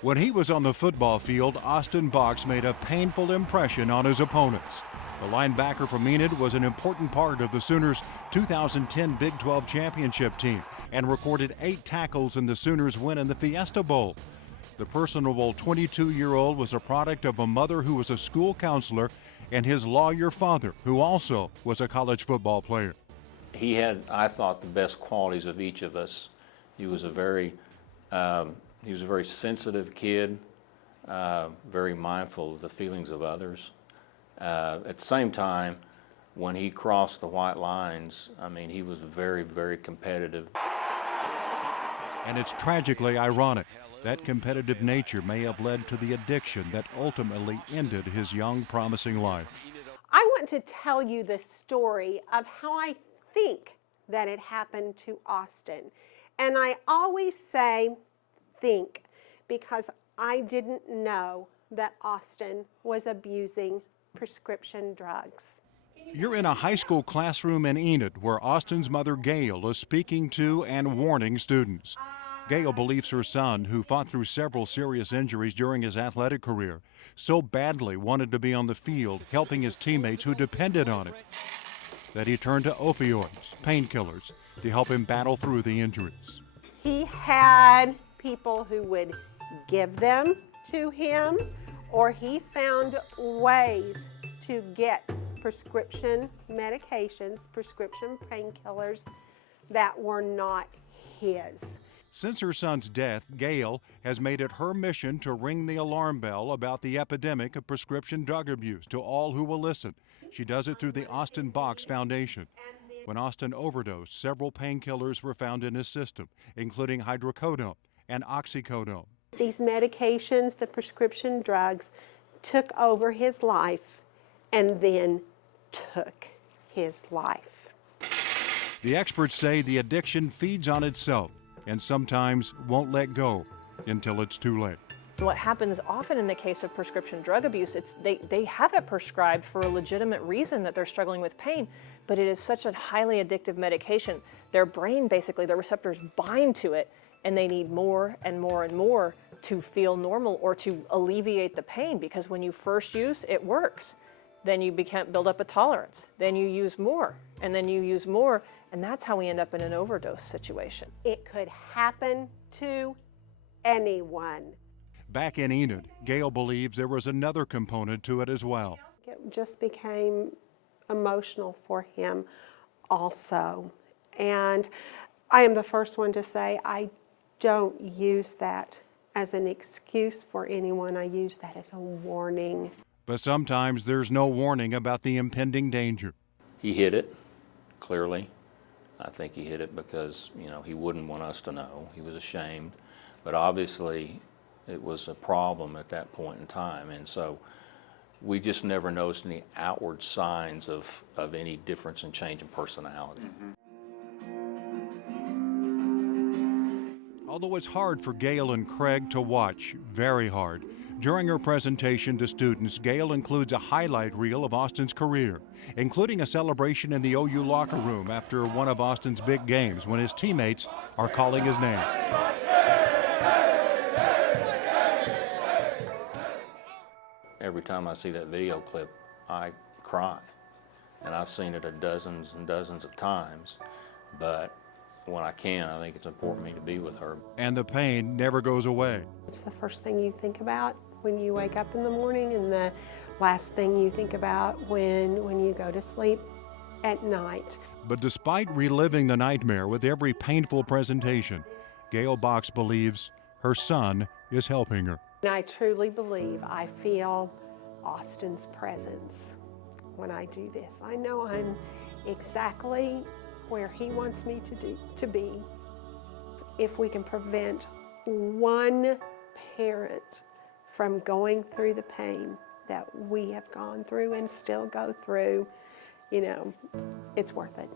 When he was on the football field, Austin Box made a painful impression on his opponents. The linebacker from Enid was an important part of the Sooners' 2010 Big 12 championship team and recorded 8 tackles in the Sooners' win in the Fiesta Bowl. The personable 22-year-old was a product of a mother who was a school counselor and his lawyer father, who also was a college football player. He had, I thought, the best qualities of each of us. He was a very sensitive kid, very mindful of the feelings of others. At the same time, when he crossed the white lines, I mean, he was very, very competitive. And it's tragically ironic. That competitive nature may have led to the addiction that ultimately ended his young, promising life. I want to tell you the story of how I think that it happened to Austin. And I always say think because I didn't know that Austin was abusing prescription drugs. You're in a high school classroom in Enid where Austin's mother, Gail, is speaking to and warning students. Gail believes her son, who fought through several serious injuries during his athletic career, so badly wanted to be on the field helping his teammates who depended on him, that he turned to opioids, painkillers, to help him battle through the injuries. He had people who would give them to him, or he found ways to get prescription medications, prescription painkillers that were not his. Since her son's death, Gail has made it her mission to ring the alarm bell about the epidemic of prescription drug abuse to all who will listen. She does it through the Austin Box Foundation. When Austin overdosed, several painkillers were found in his system, including hydrocodone and oxycodone. These medications, the prescription drugs, took over his life and then took his life. The experts say the addiction feeds on itself and sometimes won't let go until it's too late. What happens often in the case of prescription drug abuse, they have it prescribed for a legitimate reason that they're struggling with pain, but it is such a highly addictive medication. Their brain, basically, their receptors bind to it, and they need more and more and more to feel normal or to alleviate the pain, because when you first use, it works. Then you build up a tolerance. Then you use more, and then you use more, and that's how we end up in an overdose situation. It could happen to anyone. Back in Enid, Gail believes there was another component to it as well. It just became emotional for him also. And I am the first one to say I don't use that as an excuse for anyone. I use that as a warning. But sometimes there's no warning about the impending danger. He hid it, clearly. I think he hid it because, he wouldn't want us to know. He was ashamed. But obviously, it was a problem at that point in time. And so we just never noticed any outward signs of any difference in change in personality. Although it's hard for Gail and Craig to watch, very hard, during her presentation to students, Gail includes a highlight reel of Austin's career, including a celebration in the OU locker room after one of Austin's big games when his teammates are calling his name. Every time I see that video clip, I cry. And I've seen it dozens and dozens of times, but when I can, I think it's important for me to be with her. And the pain never goes away. It's the first thing you think about when you wake up in the morning, and the last thing you think about when you go to sleep at night. But despite reliving the nightmare with every painful presentation, Gail Box believes her son is helping her. And I truly believe I feel Austin's presence when I do this. I know I'm exactly where he wants me to be. If we can prevent one parent from going through the pain that we have gone through and still go through, it's worth it.